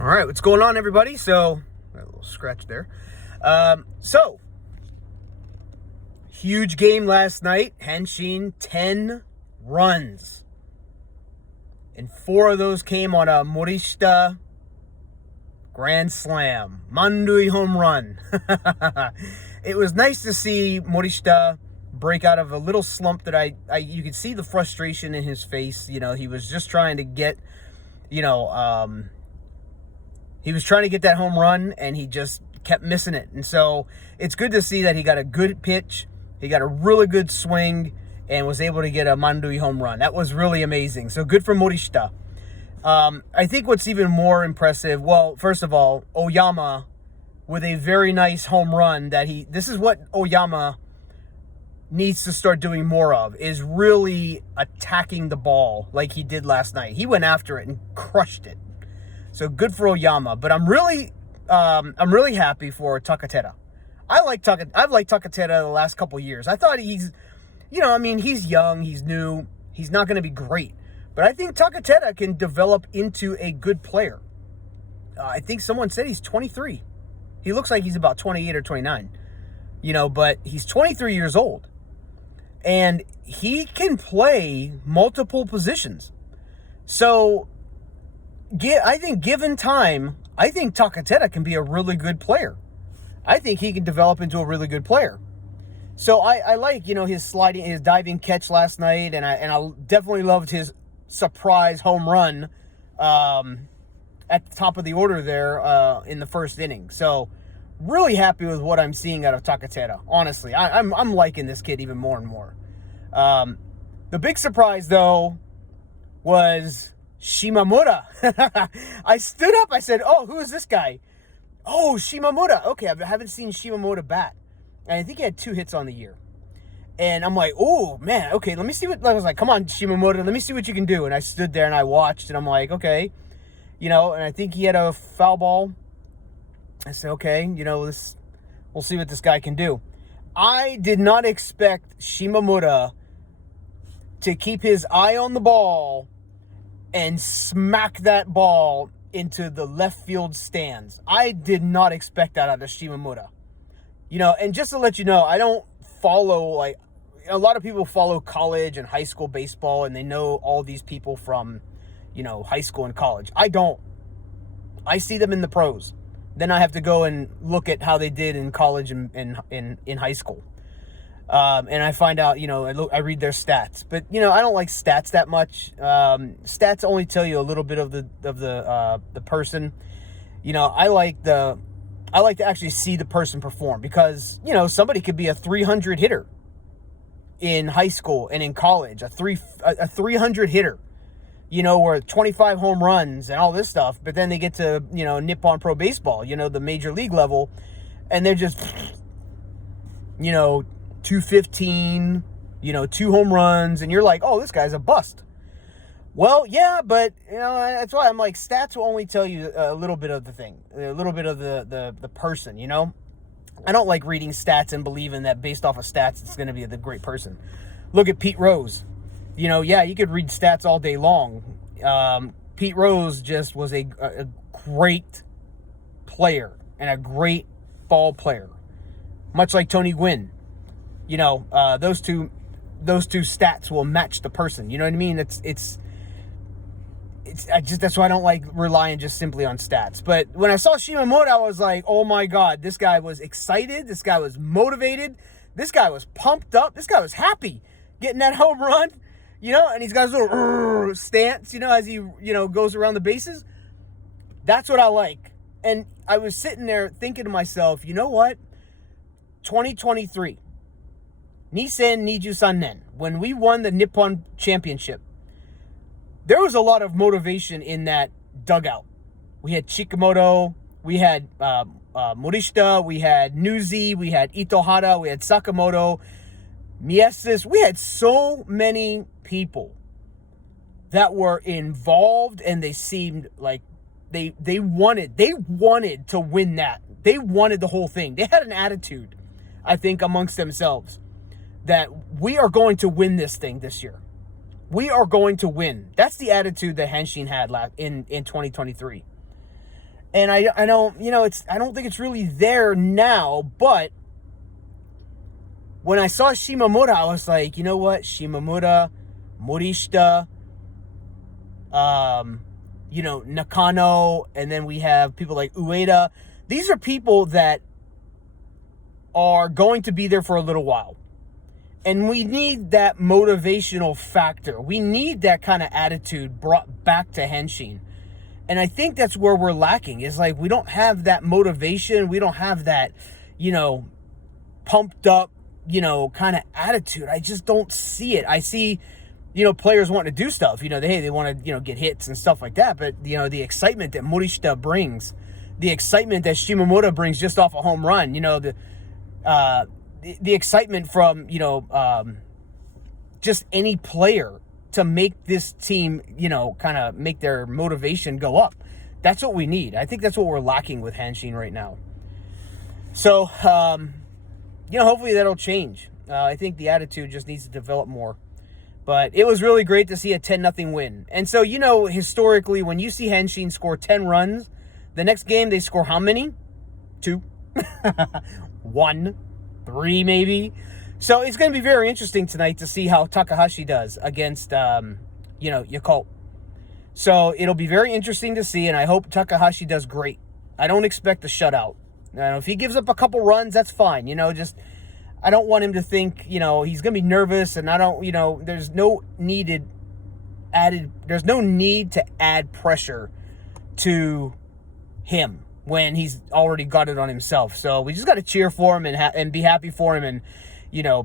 All right, what's going on, everybody? So, a little scratch there. So, huge game last night. Hanshin, 10 runs. And 4 of those came on a Morishita grand slam. Mandui home run. It was nice to see Morishita break out of a little slump that you could see the frustration in his face. You know, he was just trying to get, he was trying to get that home run, and he just kept missing it. And so it's good to see that he got a good pitch, he got a really good swing, and was able to get a Mandui home run. That was really amazing. So good for Morishita. I think what's even more impressive, well, first of all, Oyama with a very nice home run this is what Oyama needs to start doing more of, is really attacking the ball like he did last night. He went after it and crushed it. So good for Oyama, but I'm really happy for Takatera. I've liked Takatera the last couple years. I thought he's young, he's new, he's not going to be great, but I think Takatera can develop into a good player. I think someone said he's 23. He looks like he's about 28 or 29, but he's 23 years old, and he can play multiple positions. So I think given time, I think Takatera can be a really good player. I think he can develop into a really good player. So I like, his diving catch last night, and I definitely loved his surprise home run at the top of the order there in the first inning. So really happy with what I'm seeing out of Takatera. Honestly, I'm liking this kid even more and more. The big surprise, though, was Shimamura. I stood up. I said, "Oh, who is this guy?" Oh, Shimamura. Okay, I haven't seen Shimamura bat, and I think he had 2 hits on the year. And I'm like, "Oh man, okay. Let me see what." I was like, "Come on, Shimamura, let me see what you can do." And I stood there and I watched, and I'm like, "Okay," and I think he had a foul ball. I said, "Okay, we'll see what this guy can do." I did not expect Shimamura to keep his eye on the ball and smack that ball into the left field stands. I did not expect that out of Shimamura. And just to let you know, I don't follow, a lot of people follow college and high school baseball, and they know all these people from, high school and college. I don't. I see them in the pros. Then I have to go and look at how they did in college and in high school. And I find out, I read their stats, but I don't like stats that much. Stats only tell you a little bit of the person. I like to actually see the person perform, because somebody could be a 300 hitter in high school and in college, a 300 hitter, or 25 home runs and all this stuff, but then they get to Nippon Pro Baseball, the major league level, and they're just 215, 2 home runs, and you're like, "Oh, this guy's a bust." Well, yeah, but that's why I'm like, stats will only tell you a little bit of the thing, a little bit of the person. I don't like reading stats and believing that based off of stats it's going to be the great person. Look at Pete Rose. Yeah, you could read stats all day long. Pete Rose just was a great player and a great ball player, much like Tony Gwynn. Those two stats will match the person. You know what I mean? That's why I don't like relying just simply on stats. But when I saw Shimamura, I was like, "Oh my God, this guy was excited. This guy was motivated. This guy was pumped up. This guy was happy getting that home run." And he's got his little stance, as he, goes around the bases. That's what I like. And I was sitting there thinking to myself, you know what? 2023. Nisen Niju Sannen, when we won the Nippon Championship, there was a lot of motivation in that dugout. We had Chikamoto, we had Morishita, we had Nuzi, we had Itohara, we had Sakamoto, Miestas. We had so many people that were involved, and they seemed like they wanted to win that. They wanted the whole thing. They had an attitude, I think, amongst themselves, that we are going to win this thing this year. We are going to win. That's the attitude that Hanshin had in 2023. And I don't, I don't think it's really there now, but when I saw Shimamura, I was like, you know what? Shimamura, Morishita, Nakano, and then we have people like Ueda. These are people that are going to be there for a little while. And we need that motivational factor. We need that kind of attitude brought back to Hanshin. And I think that's where we're lacking. Is like we don't have that motivation. We don't have that, pumped up, kind of attitude. I just don't see it. I see, players wanting to do stuff. They want to, get hits and stuff like that. But, the excitement that Morishita brings, the excitement that Shimamura brings just off a home run, the excitement from, just any player to make this team, kind of make their motivation go up. That's what we need. I think that's what we're lacking with Hanshin right now. So, hopefully that'll change. I think the attitude just needs to develop more. But it was really great to see a 10-0 win. And so, historically, when you see Hanshin score 10 runs, the next game they score how many? 2? 1? 3 maybe? So it's going to be very interesting tonight to see how Takahashi does against, Yakult. So it'll be very interesting to see, and I hope Takahashi does great. I don't expect a shutout. If he gives up a couple runs, that's fine. I don't want him to think, he's going to be nervous, and I don't, there's no need to add pressure to him when he's already got it on himself. So we just got to cheer for him and be happy for him and,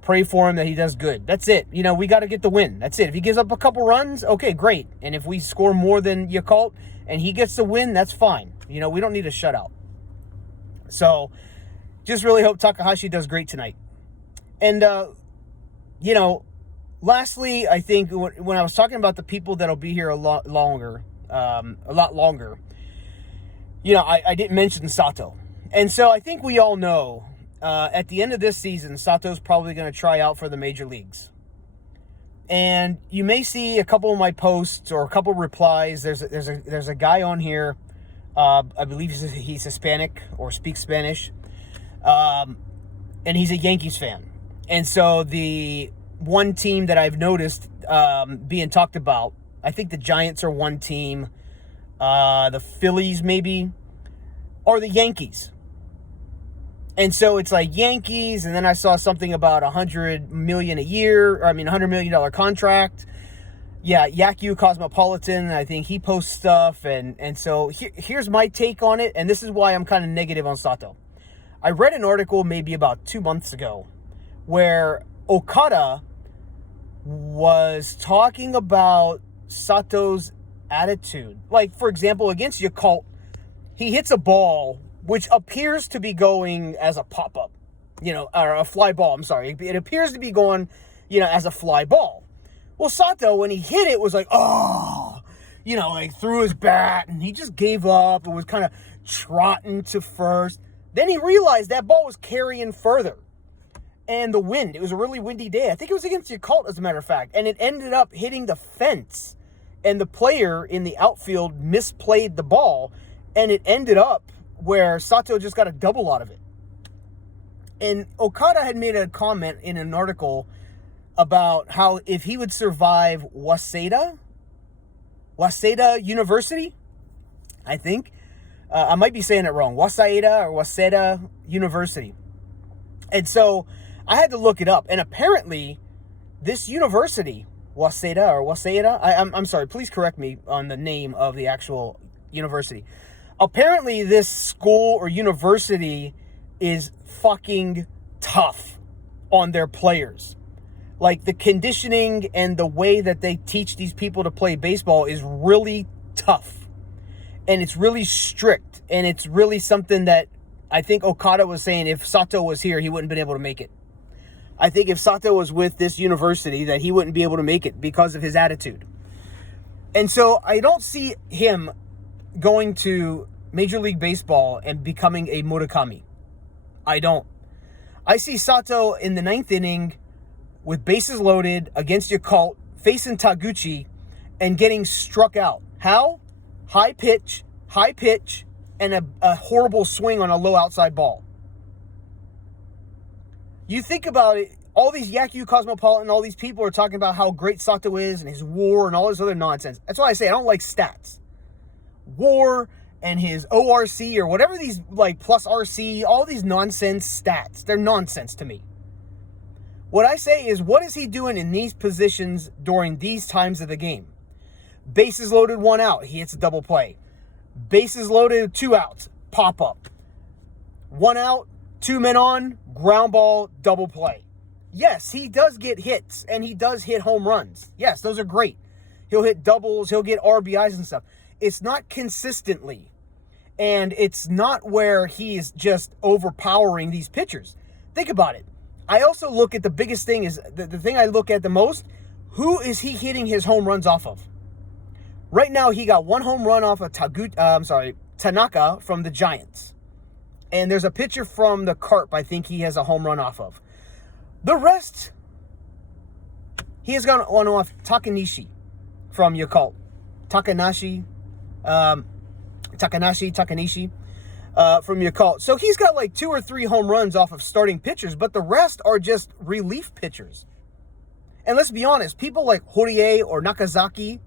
pray for him that he does good. That's it. We got to get the win. That's it. If he gives up a couple runs, okay, great. And if we score more than Yakult and he gets the win, that's fine. We don't need a shutout. So just really hope Takahashi does great tonight. And, lastly, I think when I was talking about the people that'll be here a lot longer, I didn't mention Sato. And so I think we all know at the end of this season, Sato's probably going to try out for the major leagues. And you may see a couple of my posts or a couple of replies. There's a guy on here, I believe he's Hispanic or speaks Spanish, and he's a Yankees fan. And so the one team that I've noticed being talked about, I think the Giants are one team, the Phillies maybe, or the Yankees. And so it's like Yankees, and then I saw something about $100 million a year, $100 million contract. Yeah, Yaku Cosmopolitan, I think he posts stuff, and so here's my take on it, and this is why I'm kind of negative on Sato. I read an article maybe about 2 months ago where Okada was talking about Sato's attitude. Like, for example, against Yakult, he hits a ball which appears to be going as a pop-up, or a fly ball, I'm sorry. It appears to be going, as a fly ball. Well, Sato, when he hit it, was like, oh, threw his bat, and he just gave up and was kind of trotting to first. Then he realized that ball was carrying further. And the wind, it was a really windy day. I think it was against Yakult, as a matter of fact. And it ended up hitting the fence. And the player in the outfield misplayed the ball. And it ended up where Sato just got a double out of it. And Okada had made a comment in an article about how if he would survive Waseda University, I think. I might be saying it wrong. Waseda University. And so I had to look it up. And apparently this university, Waseda, I'm sorry, please correct me on the name of the actual university. Apparently this school or university is fucking tough on their players. Like, the conditioning and the way that they teach these people to play baseball is really tough. And it's really strict. And it's really something that I think Okada was saying if Sato was here, he wouldn't have been able to make it. I think if Sato was with this university, that he wouldn't be able to make it because of his attitude. And so I don't see him going to Major League Baseball and becoming a Murakami. I don't. I see Sato in the 9th inning with bases loaded against Yakult, facing Taguchi, and getting struck out. How? High pitch, and a horrible swing on a low outside ball. You think about it, all these Yakyu Cosmopolitan, all these people are talking about how great Sato is and his WAR and all this other nonsense. That's why I say I don't like stats. WAR and his ORC or whatever these, like, plus RC, all these nonsense stats. They're nonsense to me. What I say is, what is he doing in these positions during these times of the game? Bases loaded, 1 out, he hits a double play. Bases loaded, 2 outs, pop up. 1 out, 2 men on, ground ball, double play. Yes, he does get hits, and he does hit home runs. Yes, those are great. He'll hit doubles, he'll get RBIs and stuff. It's not consistently, and it's not where he is just overpowering these pitchers. Think about it. I also look at the biggest thing is, the thing I look at the most, who is he hitting his home runs off of? Right now, he got 1 home run off of Tanaka from the Giants. And there's a pitcher from the Carp I think he has a home run off of. The rest, he has gone one off Takanishi from Yakult. Takanishi from Yakult. So he's got like 2 or 3 home runs off of starting pitchers, but the rest are just relief pitchers. And let's be honest, people like Horie or Nakazaki,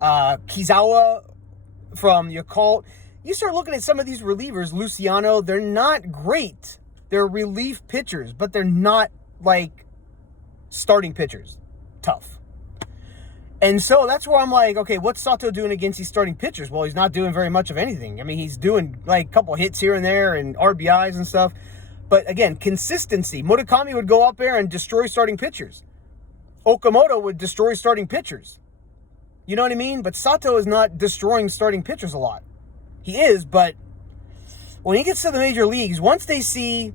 Kizawa from Yakult. You start looking at some of these relievers, Luciano, they're not great. They're relief pitchers, but they're not like starting pitchers. Tough. And so that's where I'm like, okay, what's Sato doing against these starting pitchers? Well, he's not doing very much of anything. I mean, he's doing like a couple hits here and there and RBIs and stuff. But again, consistency. Murakami would go up there and destroy starting pitchers. Okamoto would destroy starting pitchers. You know what I mean? But Sato is not destroying starting pitchers a lot. He is, but when he gets to the major leagues, once they see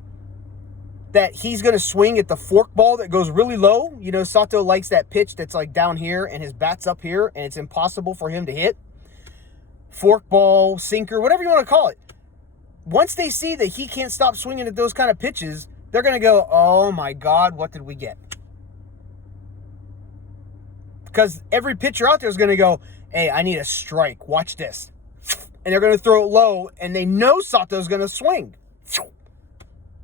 that he's going to swing at the fork ball that goes really low, you know, Sato likes that pitch that's like down here and his bat's up here and it's impossible for him to hit. Fork ball, sinker, whatever you want to call it. Once they see that he can't stop swinging at those kind of pitches, they're going to go, oh my God, what did we get? Because every pitcher out there is going to go, hey, I need a strike. Watch this. And they're going to throw it low, and they know Sato's going to swing.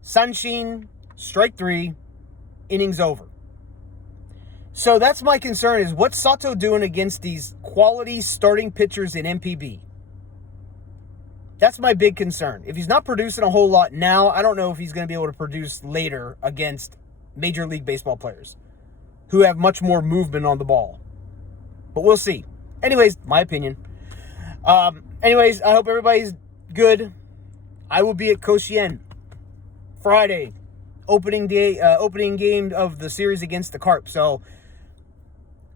Hanshin, strike 3, innings over. So that's my concern, is what's Sato doing against these quality starting pitchers in MPB? That's my big concern. If he's not producing a whole lot now, I don't know if he's going to be able to produce later against Major League Baseball players who have much more movement on the ball. But we'll see. Anyways, my opinion. Anyways, I hope everybody's good. I will be at Koshien Friday, opening game of the series against the Carp. So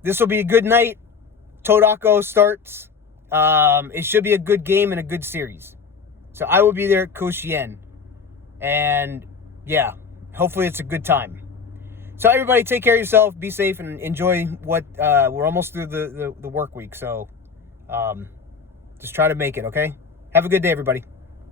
this will be a good night. Todako starts. It should be a good game and a good series. So I will be there at Koshien. And yeah, hopefully it's a good time. So everybody take care of yourself, be safe, and enjoy what, we're almost through the work week. So just try to make it, okay? Have a good day, everybody.